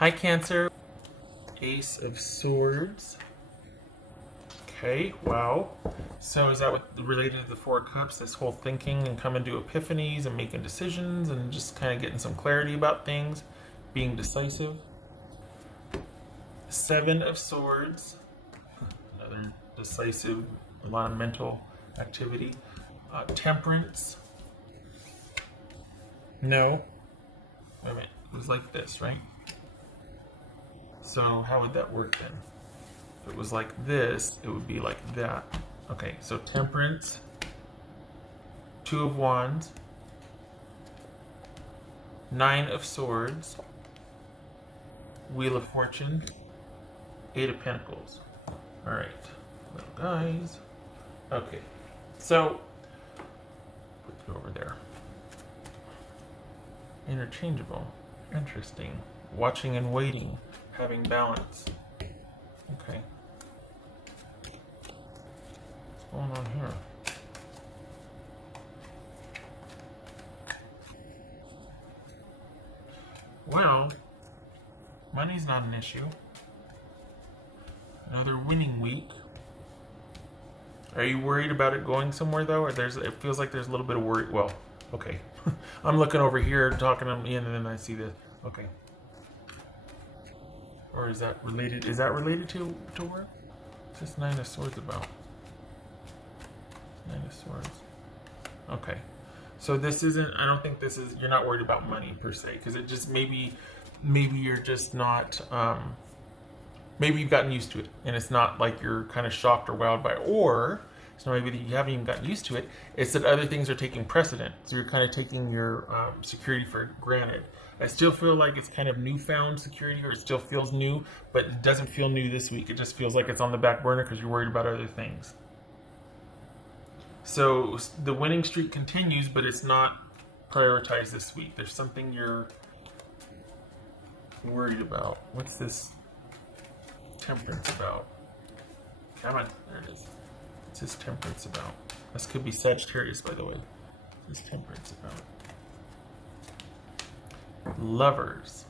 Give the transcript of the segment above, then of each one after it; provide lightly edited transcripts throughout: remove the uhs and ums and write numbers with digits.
Hi, Cancer. Ace of Swords. Okay, wow. So is that related to the Four of Cups? This whole thinking and coming to epiphanies and making decisions and just kind of getting some clarity about things, being decisive. Seven of Swords. Another decisive, a lot of mental activity. Temperance. No. Wait a minute. It was like this, right? So how would that work then? If it was like this, it would be like that. Okay, so Temperance, Two of Wands, Nine of Swords, Wheel of Fortune, Eight of Pentacles. All right, little guys. Okay, so put it over there. Interchangeable. Interesting. Watching and waiting. Having balance. Okay. What's going on here? Well, money's not an issue. Another winning week. Are you worried about it going somewhere though? Or it feels like there's a little bit of worry. Well, okay. I'm looking over here talking to Ian and then I see this. Okay. Or is that related? Is that related to work? What's this Nine of Swords about? Nine of Swords. Okay. So this isn't, I don't think this is, you're not worried about money per se, because it just maybe you're just not, maybe you've gotten used to it, and it's not like you're kind of shocked or wowed by it, or it's not maybe that you haven't even gotten used to it, it's that other things are taking precedent, so you're kind of taking your security for granted. I still feel like it's kind of newfound security, or it still feels new, but it doesn't feel new this week. It just feels like it's on the back burner because you're worried about other things. So the winning streak continues, but it's not prioritized this week. There's something you're worried about. What's this Temperance about? Come on, there it is. What's this Temperance about? This could be Sagittarius, by the way. What's this Temperance about? Lovers.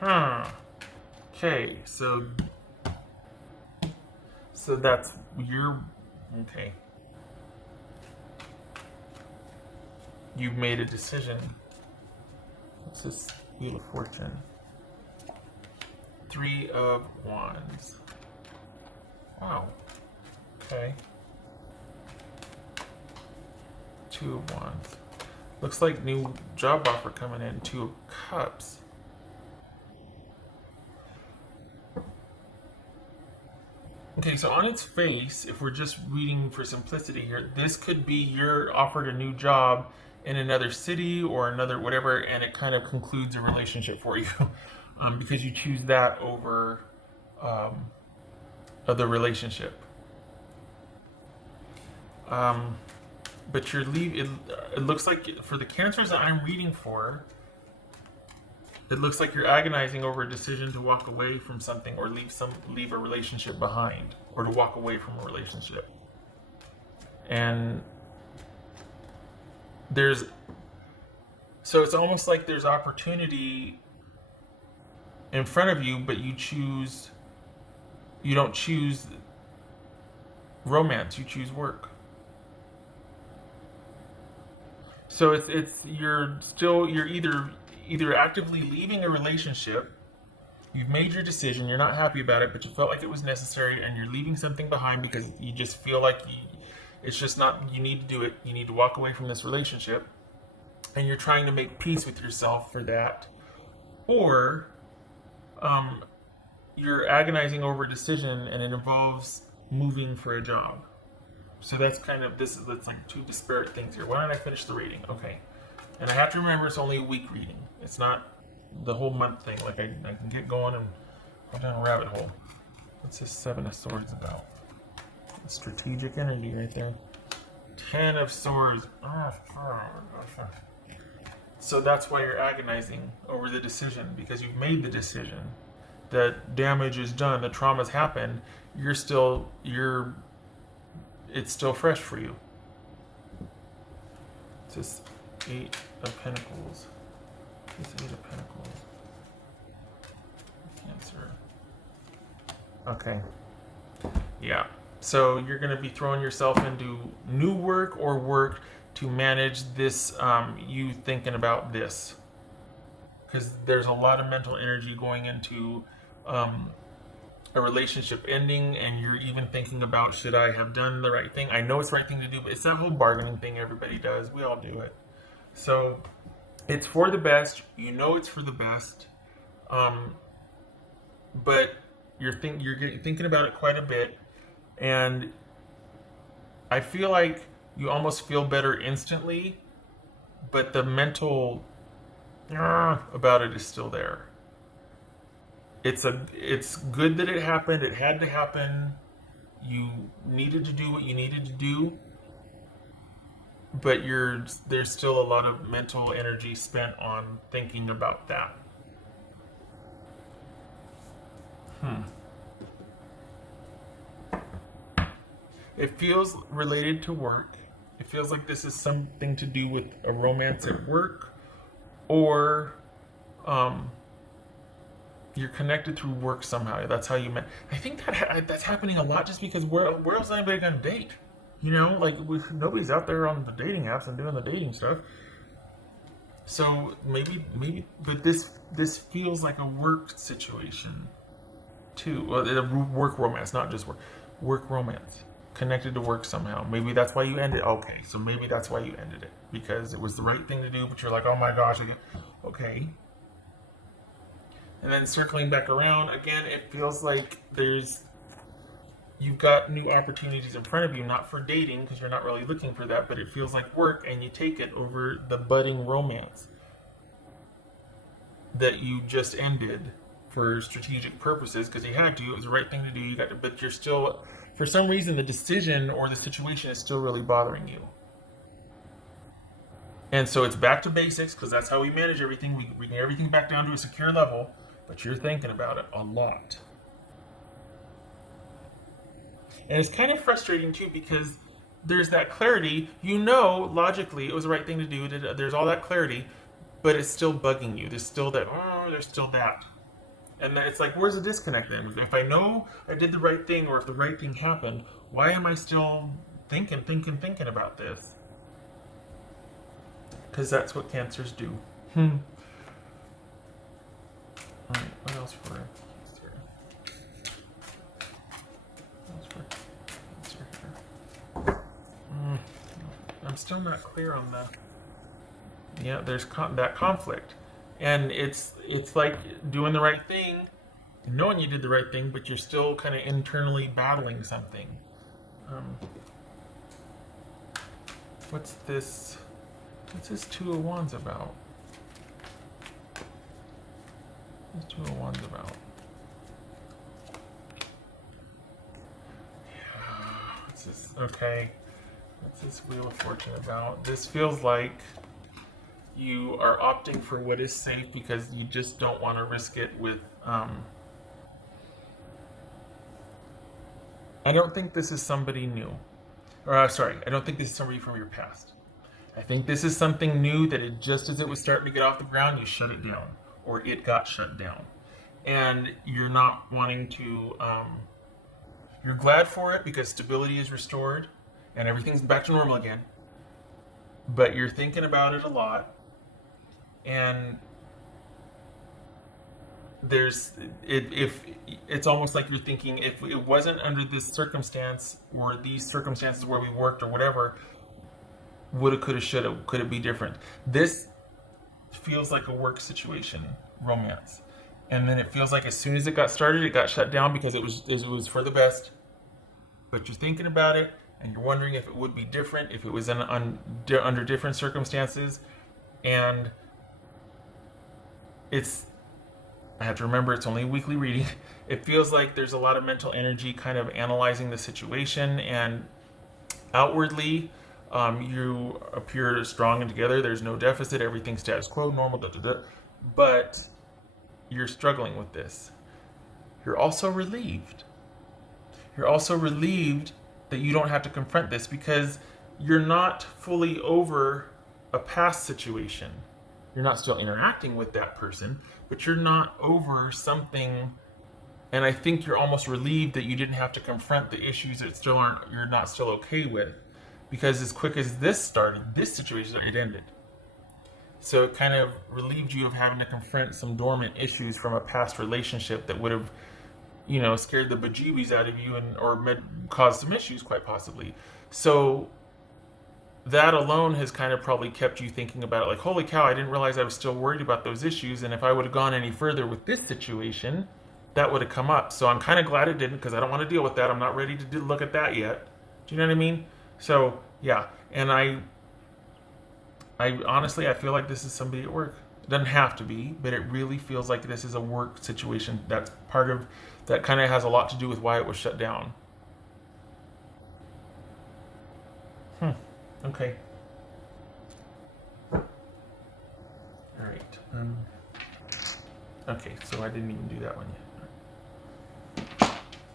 Okay, so that's your okay. You've made a decision. What's this Wheel of Fortune? Three of Wands. Wow. Okay. Two of Wands. Looks like new job offer coming in. Two of Cups. Okay, so on its face, if we're just reading for simplicity here, this could be you're offered a new job in another city or another whatever, and it kind of concludes a relationship for you because you choose that over the relationship. But you're leaving. It looks like for the Cancers that I'm reading for, it looks like you're agonizing over a decision to walk away from something or leave a relationship behind, or to walk away from a relationship. And so it's almost like there's opportunity in front of you, but you don't choose romance, you choose work. So you're either actively leaving a relationship, you've made your decision, you're not happy about it, but you felt like it was necessary, and you're leaving something behind because you just feel like it's just not, you need to do it, you need to walk away from this relationship, and you're trying to make peace with yourself for that. Or you're agonizing over a decision and it involves moving for a job. So that's that's like two disparate things here. Why don't I finish the reading? Okay. And I have to remember it's only a week reading. It's not the whole month thing. Like I can get going and go down a rabbit hole. What's this Seven of Swords about? Strategic energy right there. Ten of Swords. So that's why you're agonizing over the decision, because you've made the decision. The damage is done. The trauma's happened. It's still fresh for you. It's this Eight of Pentacles. This Eight of Pentacles. Okay. Yeah. So you're going to be throwing yourself into new work or work to manage this, you thinking about this. Because there's a lot of mental energy going into um, a relationship ending, and you're even thinking about, should I have done the right thing? I know it's the right thing to do, but it's that whole bargaining thing everybody does. We all do it. So it's for the best. You know it's for the best. Um, but you're thinking about it quite a bit, and I feel like you almost feel better instantly, but the mental about it is still there. It's good that it happened. It had to happen. You needed to do what you needed to do, but there's still a lot of mental energy spent on thinking about that. Hmm. It feels related to work. It feels like this is something to do with a romance at work, or um, you're connected through work somehow. That's how you met. I think that's happening a lot, just because where else is anybody going to date? Like nobody's out there on the dating apps and doing the dating stuff. So maybe, but this feels like a work situation too. Well, a work romance, not just work romance, connected to work somehow. Maybe that's why you ended. Okay, so maybe that's why you ended it, because it was the right thing to do. But you're like, oh my gosh, okay. And then circling back around again, it feels like you've got new opportunities in front of you, not for dating because you're not really looking for that, but it feels like work, and you take it over the budding romance that you just ended for strategic purposes because you had to. It was the right thing to do. You got to, but you're still, for some reason, the decision or the situation is still really bothering you. And so it's back to basics because that's how we manage everything. We bring everything back down to a secure level, but you're thinking about it a lot. And it's kind of frustrating too because there's that clarity. Logically, it was the right thing to do. There's all that clarity, but it's still bugging you. There's still that. And it's like, where's the disconnect then? If I know I did the right thing, or if the right thing happened, why am I still thinking about this? Because that's what cancers do. Alright, what else for Cancer? What else for Cancer here? I'm still not clear on the... Yeah, there's that conflict. And it's like doing the right thing, knowing you did the right thing, but you're still kind of internally battling something. What's this Two of Wands about? What's Two of Wands about? What's this? Okay. What's this Wheel of Fortune about? This feels like you are opting for what is safe because you just don't want to risk it with... I don't think this is somebody new. Sorry, I don't think this is somebody from your past. I think this is something new that just as it was starting to get off the ground, you shut it down. Or it got shut down. And you're not wanting to... you're glad for it because stability is restored and everything's back to normal again. But you're thinking about it a lot. And if it's almost like you're thinking, if it wasn't under this circumstance or these circumstances where we worked or whatever, woulda, coulda, shoulda, could it be different? This feels like a work situation, romance, and then it feels like as soon as it got started, it got shut down because it was for the best. But you're thinking about it, and you're wondering if it would be different if it was under different circumstances, and I have to remember it's only a weekly reading. It feels like there's a lot of mental energy kind of analyzing the situation, and outwardly, you appear strong and together. There's no deficit. Everything's status quo, normal, but you're struggling with this. You're also relieved. You're also relieved that you don't have to confront this because you're not fully over a past situation. You're not still interacting with that person, but you're not over something And I think you're almost relieved that you didn't have to confront the issues that you're not still okay with, because as quick as this started, this situation, it ended. So it kind of relieved you of having to confront some dormant issues from a past relationship that would have, scared the bejeebies out of you and caused some issues, quite possibly. So that alone has kind of probably kept you thinking about it, like, holy cow, I didn't realize I was still worried about those issues, and if I would have gone any further with this situation, that would have come up. So I'm kind of glad it didn't, because I don't want to deal with that. I'm not ready to look at that yet. Do you know what I mean? So yeah, and I honestly, I feel like this is somebody at work. It doesn't have to be, but it really feels like this is a work situation. That's part of that, kind of has a lot to do with why it was shut down. Hmm. Okay. All right. Okay, so I didn't even do that one yet.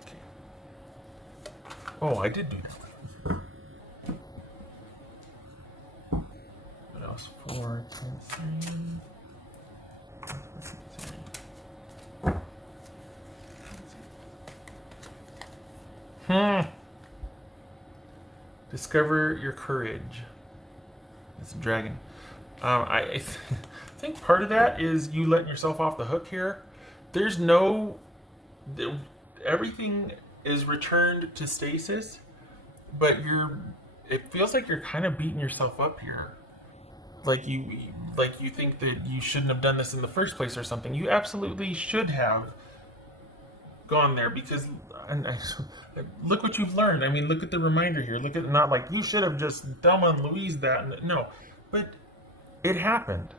Okay. Oh, I did do that. What else? 4.3. Discover your courage. It's a dragon. I think part of that is you letting yourself off the hook here. There's no. Everything is returned to stasis, but it feels like you're kind of beating yourself up here. Like you think that you shouldn't have done this in the first place or something. You absolutely should have gone there, because look what you've learned. I mean, look at the reminder here. Look at, not like you should have just Thelma and Louise that. No, but it happened.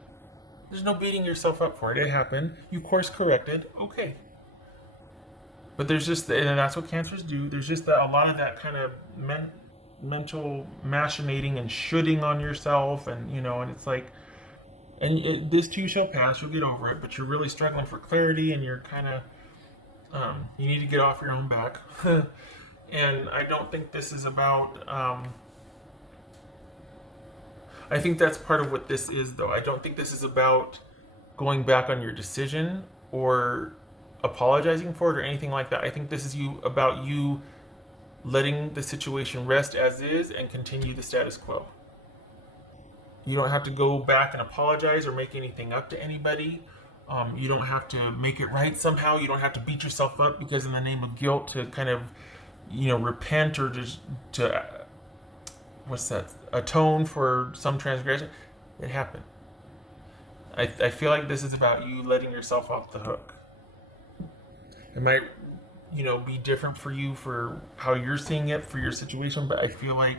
There's no beating yourself up for it. It happened. You course corrected. Okay. But there's just, and that's what cancers do. There's just a lot of that kind of mental machinating and shoulding on yourself, and and it's like, this too shall pass. You'll get over it. But you're really struggling for clarity, and you're kind of, you need to get off your own back. And I don't think this is about. I think that's part of what this is, though. I don't think this is about going back on your decision or apologizing for it or anything like that. I think this is about you letting the situation rest as is and continue the status quo. You don't have to go back and apologize or make anything up to anybody. You don't have to make it right somehow. You don't have to beat yourself up because in the name of guilt to kind of, repent or just to, atone for some transgression. It happened. I feel like this is about you letting yourself off the hook. It might, be different for you for how you're seeing it for your situation, but I feel like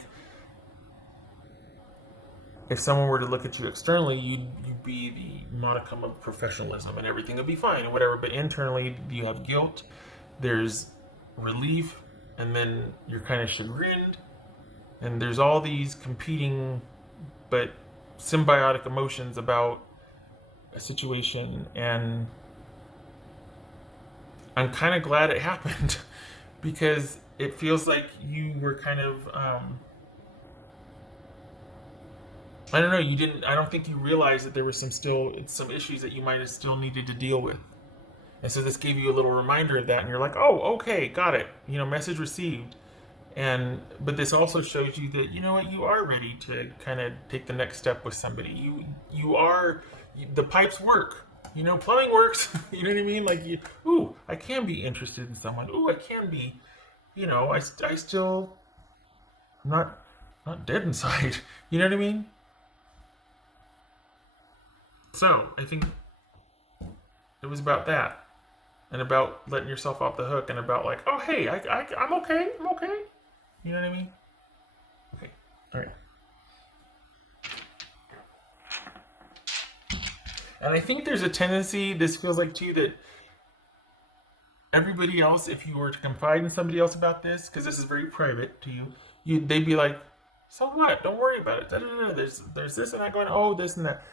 if someone were to look at you externally, you'd be the modicum of professionalism and everything would be fine and whatever. But internally, you have guilt, there's relief, and then you're kind of chagrined, and there's all these competing but symbiotic emotions about a situation. And I'm kind of glad it happened because it feels like you were kind of. I don't know. I don't think you realized that there were some issues that you might have still needed to deal with, and so this gave you a little reminder of that, and you're like, oh, okay, got it. Message received. But this also shows you that you are ready to kind of take the next step with somebody. The pipes work. Plumbing works. You know what I mean? Like, I can be interested in someone. I can be. I still, I'm not dead inside. You know what I mean? So I think it was about that, and about letting yourself off the hook, and about like, oh hey, I'm okay. I'm okay. You know what I mean? Okay. All right. And I think there's a tendency, this feels like too, that everybody else, if you were to confide in somebody else about this, because this is very private to they'd be like, so what? Don't worry about it. Da, da, da, da. There's this and that going, oh, this and that.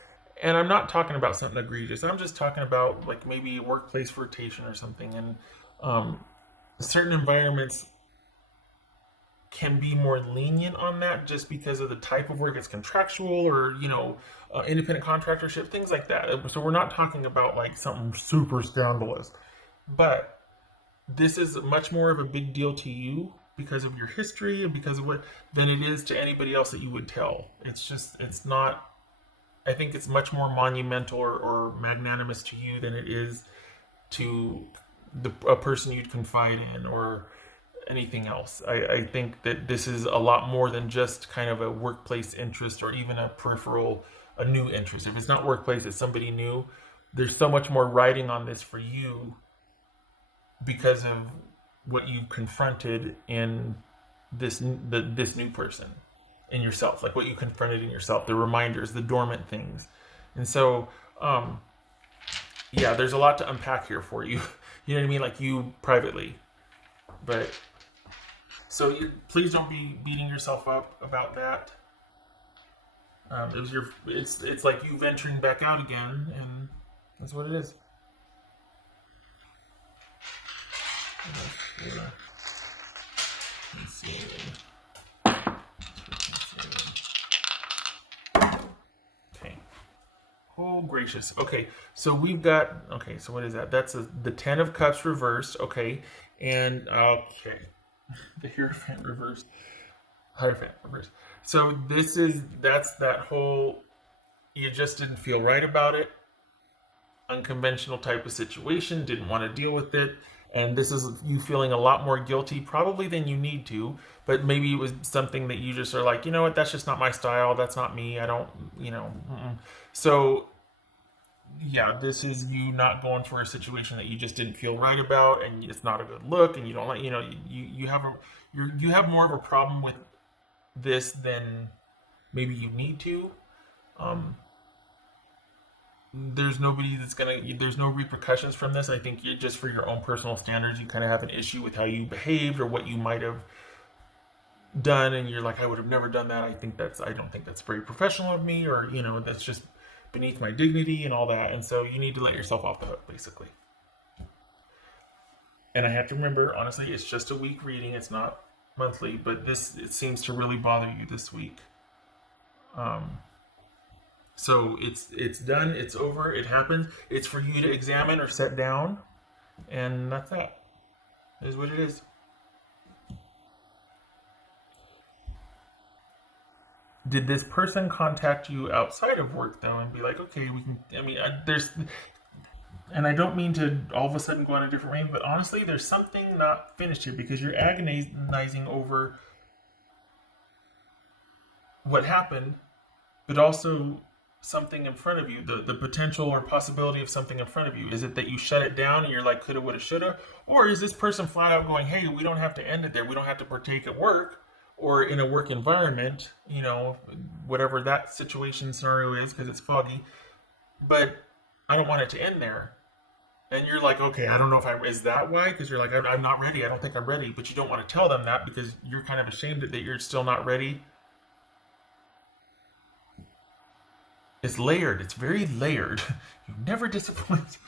And I'm not talking about something egregious. I'm just talking about like maybe workplace flirtation or something. And certain environments can be more lenient on that just because of the type of work. It's contractual or independent contractorship, things like that. So we're not talking about like something super scandalous, but this is much more of a big deal to you because of your history and because of what than it is to anybody else that you would tell. It's not. I think it's much more monumental or magnanimous to you than it is to a person you'd confide in or anything else. I think that this is a lot more than just kind of a workplace interest or even a peripheral, a new interest. If it's not workplace, it's somebody new. There's so much more writing on this for you because of what you confronted in this new person in yourself, like what you confronted in yourself, the reminders, the dormant things. And so yeah, there's a lot to unpack here for you. You know what I mean? Like you privately. But so please don't be beating yourself up about that. It was it's like you venturing back out again, and that's what it is. Let's see. Okay. Oh gracious. Okay, so we've got. Okay, so what is that? That's the Ten of Cups reversed. Okay, and okay, the Hierophant reversed. Hierophant reversed. So that's that whole. You just didn't feel right about it. Unconventional type of situation. Didn't want to deal with it. And this is you feeling a lot more guilty, probably than you need to. But maybe it was something that you just are like, you know what? That's just not my style. That's not me. I don't. So yeah, this is you not going for a situation that you just didn't feel right about, and it's not a good look, and you don't like, you have you have more of a problem with this than maybe you need to. Um, there's nobody that's gonna, there's no repercussions from this. I think you just for your own personal standards, you kind of have an issue with how you behaved or what you might have done, and you're like, I would have never done that. I don't think that's very professional of me, or that's just beneath my dignity and all that. And so you need to let yourself off the hook, basically. And I have to remember, honestly, it's just a week reading. It's not monthly, but it seems to really bother you this week. Um, so it's done. It's over. It happened. It's for you to examine or set down, and that's that. It is what it is. Did this person contact you outside of work though, and be like, okay, we can? I mean, there's, and I don't mean to all of a sudden go on a different way, but honestly, there's something not finished here because you're agonizing over what happened, but also something in front of you, the potential or possibility of something in front of you. Is it that you shut it down and you're like, coulda, woulda, shoulda? Or is this person flat out going, hey, we don't have to end it there. We don't have to partake at work or in a work environment, whatever that situation scenario is, because it's foggy. But I don't want it to end there. And you're like, okay, I don't know if is that why? Because you're like, I'm not ready. I don't think I'm ready. But you don't want to tell them that because you're kind of ashamed that you're still not ready. It's layered. It's very layered. You never disappoint.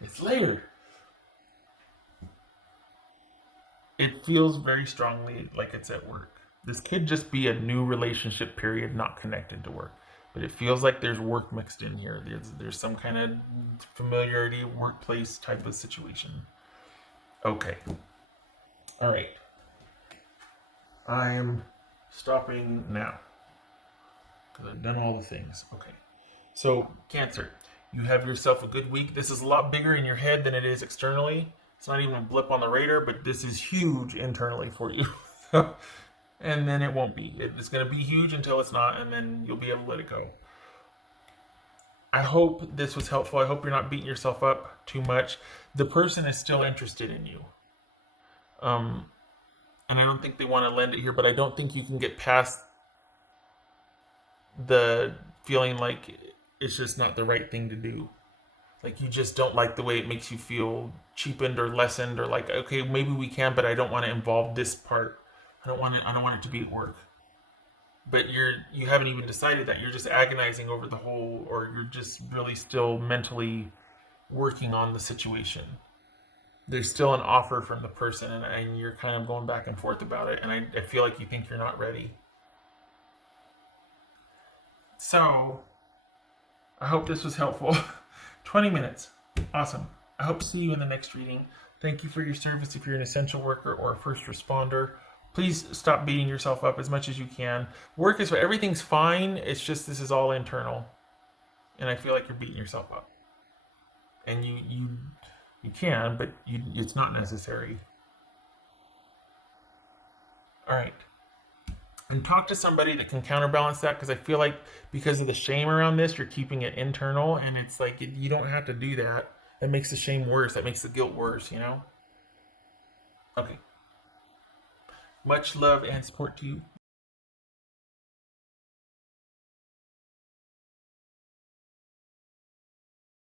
It's layered. It feels very strongly like it's at work. This could just be a new relationship period, not connected to work. But it feels like there's work mixed in here. There's some kind of familiarity, workplace type of situation. Okay. All right. I am stopping now because I've done all the things. Okay. So, Cancer, you have yourself a good week. This is a lot bigger in your head than it is externally. It's not even a blip on the radar, but this is huge internally for you. And then it won't be. It's going to be huge until it's not, and then you'll be able to let it go. I hope this was helpful. I hope you're not beating yourself up too much. The person is still interested in you. Um, and I don't think they want to lend it here, but I don't think you can get past the feeling like it's just not the right thing to do. Like you just don't like the way it makes you feel cheapened or lessened, or like, okay, maybe we can, but I don't want to involve this part. I don't want it to be at work. But you haven't even decided that. You're just agonizing over the whole, or you're just really still mentally working on the situation. There's still an offer from the person, and you're kind of going back and forth about it. And I feel like you think you're not ready. So I hope this was helpful. 20 minutes. Awesome. I hope to see you in the next reading. Thank you for your service if you're an essential worker or a first responder. Please stop beating yourself up as much as you can. Work is everything's fine. It's just this is all internal, and I feel like you're beating yourself up. And you can, but it's not necessary. All right. And talk to somebody that can counterbalance that, because I feel like because of the shame around this, you're keeping it internal, and it's like you don't have to do that. That makes the shame worse. That makes the guilt worse, you know? Okay. Much love and support to you.